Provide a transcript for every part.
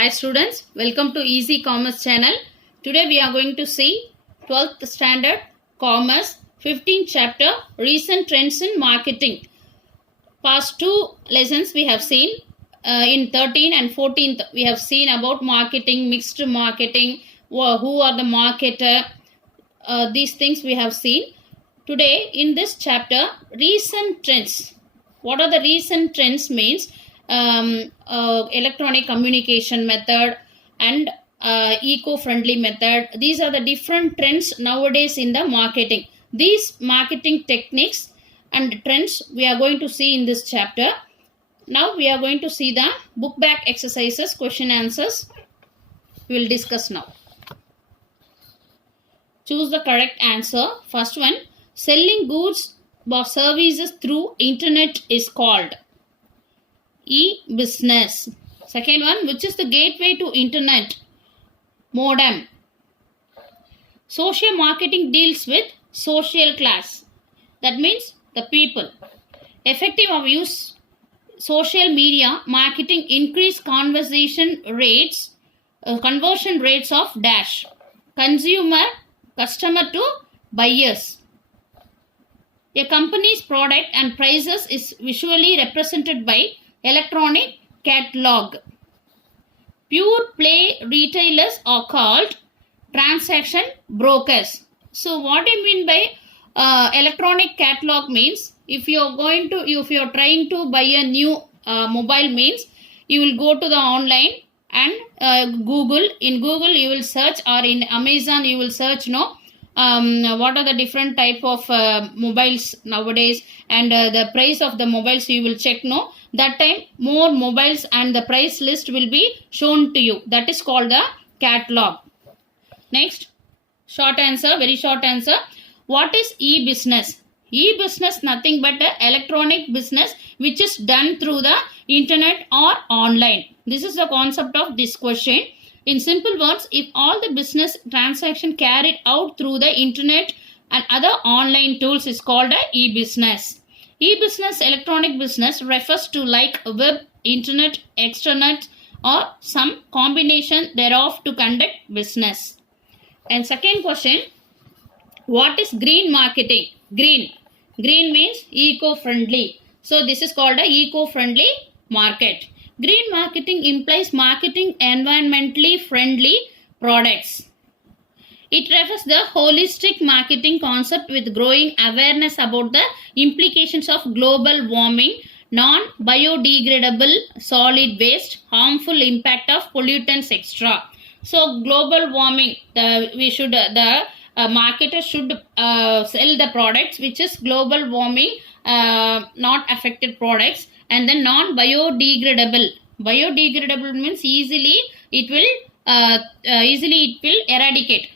Hi students, welcome to Easy Commerce channel. Today we are going to see 12th standard commerce 15th chapter recent trends in marketing. Past two lessons we have seen in 13th and 14th we have seen about marketing, mixed marketing, who are the marketer, these things we have seen. Today in this chapter recent trends. What are the recent trends means electronic communication method and eco-friendly method. These are the different trends nowadays in the marketing. These marketing techniques and trends we are going to see in this chapter. Now we are going to see the book back exercises, question answers. We will discuss now. Choose the correct answer. First one, selling goods or services through internet is called e-business. Second one, which is the gateway to internet? Modem. Social marketing deals with social class. That means the people. Effective of use social media marketing increase conversion rates of dash. Customer to buyers. A company's product and prices is visually represented by electronic catalog. Pure play retailers are called transaction brokers. So what I mean by electronic catalog means if you are trying to buy a new mobile means you will go to the online and Google. In Google you will search, or in Amazon you will search what are the different type of mobiles nowadays, and the price of the mobiles you will check. That time more mobiles and the price list will be shown to you. That is called the catalog. Next, short answer, very short answer. What is e-business? E-business nothing but the electronic business which is done through the internet or online. This is the concept of this question. In simple words, if all the business transaction carried out through the internet and other online tools is called a e-business. E-business, electronic business refers to like web, internet, extranet or some combination thereof to conduct business. And second question, what is green marketing? Green means eco-friendly. So this is called a eco-friendly market. Green marketing implies marketing environmentally friendly products. It refers the holistic marketing concept with growing awareness about the implications of global warming, non-biodegradable solid waste, harmful impact of pollutants, etc. So global warming, the marketer should sell the products which is global warming not affected products, and then non-biodegradable. Biodegradable means easily it will eradicate,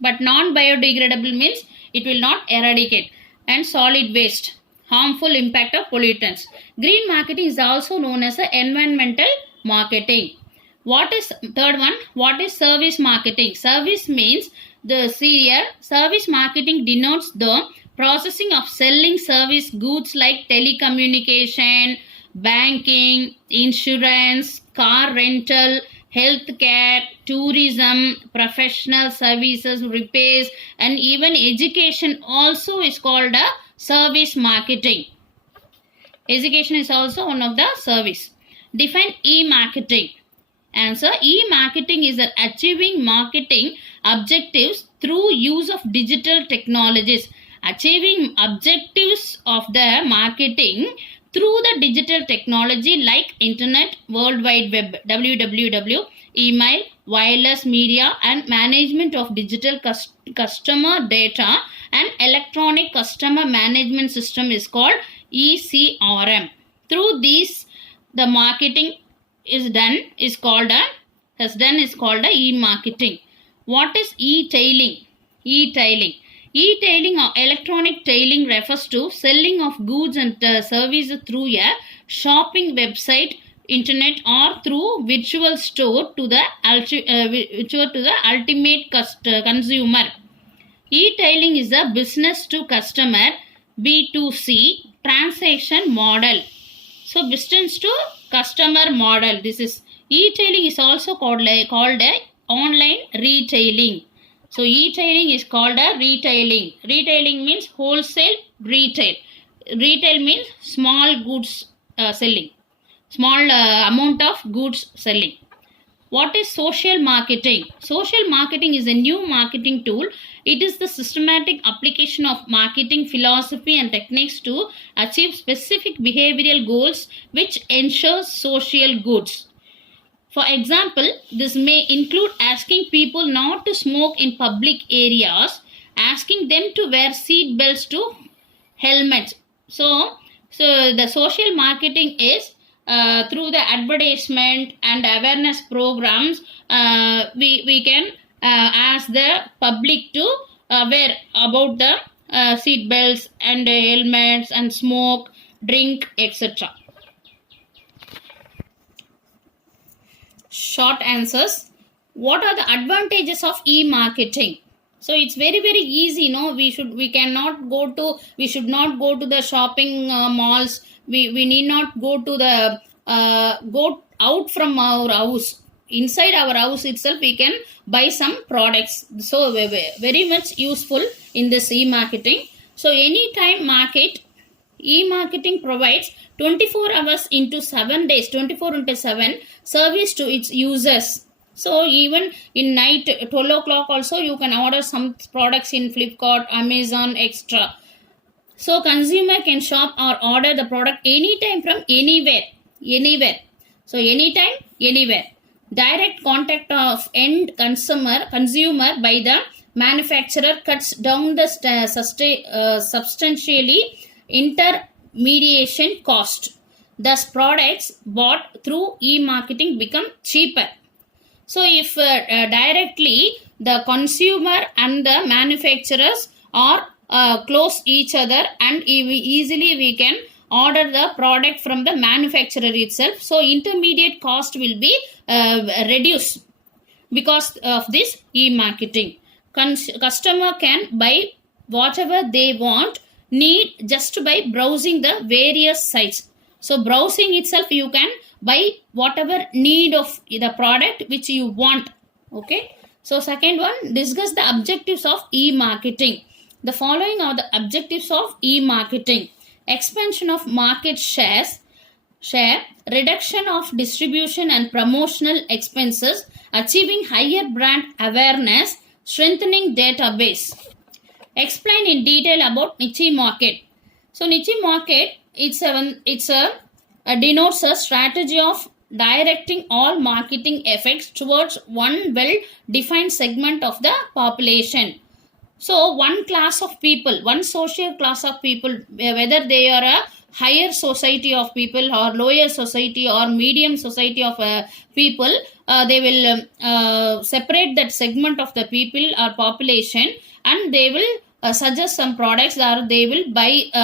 but non-biodegradable means it will not eradicate. And solid waste, harmful impact of pollutants. Green marketing is also known as environmental marketing. What is third one? What is service marketing? Service means service marketing denotes the processing of selling service goods like telecommunication, banking, insurance, car rental, healthcare, tourism, professional services, repairs, and even education also is called a service marketing. Education is also one of the service. Define e-marketing. Answer, e-marketing is achieving marketing objectives through use of digital technologies. Achieving objectives of the marketing through the digital technology like internet, world wide web, www, email, wireless media and management of digital customer data and electronic customer management system is called ECRM. Through these the marketing is called a e-marketing. What is e-tailing? E-tailing or electronic tailing refers to selling of goods and services through a shopping website, internet or through virtual store to the ultimate consumer. E-tailing is a business to customer B2C transaction model. So business to customer model. This is E-tailing is also called a online retailing. So e-tailing is called a retailing. Retailing means wholesale retail. Retail means small goods selling, small amount of goods selling. What is social marketing? Social marketing is a new marketing tool. It is the systematic application of marketing philosophy and techniques to achieve specific behavioral goals which ensure social goods. For example, this may include asking people not to smoke in public areas, asking them to wear seat belts to helmets. So the social marketing is through the advertisement and awareness programs. We can ask the public to aware about the seat belts and helmets and smoke, drink, etc. Short answers. What are the advantages of e-marketing? So it's very easy, no? We should not go to the shopping malls. We need not go to the go out from our house. Inside our house itself we can buy some products. So very much useful in this e-marketing. So anytime market, e-marketing provides 24 hours into 7 days, 24 into 7 service to its users. So even in night 12 o'clock also you can order some products in Flipkart, Amazon, etc. So consumer can shop or order the product anytime from anywhere. So anytime, anywhere. Direct contact of end consumer by the manufacturer cuts down the substantially intermediation cost. Thus products bought through e-marketing become cheaper. So if directly the consumer and the manufacturers are close each other, and easily we can order the product from the manufacturer itself. So intermediate cost will be reduced because of this e-marketing. Customer can buy whatever they need just by browsing the various sites. So browsing itself you can buy whatever need of the product which you want. Okay. So second one, discuss the objectives of e-marketing. The following are the objectives of e-marketing: expansion of market share, reduction of distribution and promotional expenses, achieving higher brand awareness, strengthening database. Explain in detail about niche market. So niche market, it's a denotes a strategy of directing all marketing efforts towards one well-defined segment of the population. So one class of people, one social class of people, whether they are a higher society of people or lower society or medium society of people, they will separate that segment of the people or population, and they will suggest some products, or they will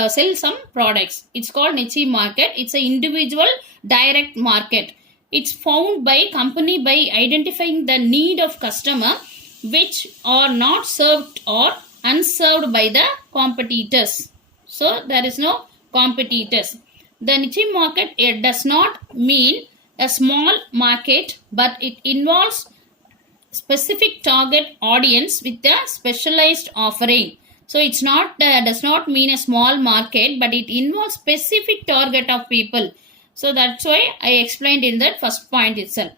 sell some products. It's called niche market. It's an individual direct market. It's found by company by identifying the need of customer which are not served or unserved by the competitors. So there is no competitors. The niche market, it does not mean a small market, but it involves specific target audience with a specialized offering. So it's not does not mean a small market, but it involves specific target of people. So that's why I explained in that first point itself.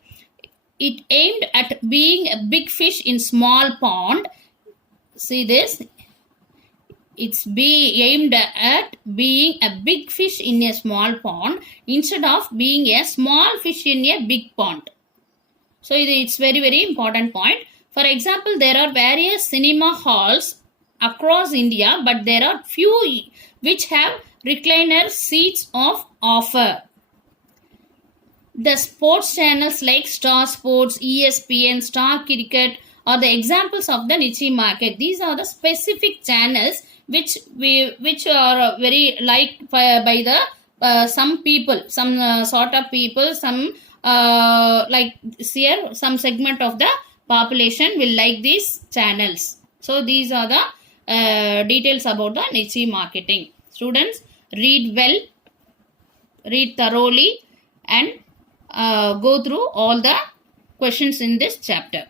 It aimed at being a big fish in small pond. See this? It's aimed at being a big fish in a small pond instead of being a small fish in a big pond. So it's very important point. For example, there are various cinema halls across India, but there are few which have recliner seats of offer. The sports channels like Star Sports, ESPN, Star Cricket are the examples of the niche market. These are the specific channels which are very liked by the some people, some sort of people, some like here some segment of the population will like these channels. So these are the details about the niche marketing. Students, read well, read thoroughly, and go through all the questions in this chapter.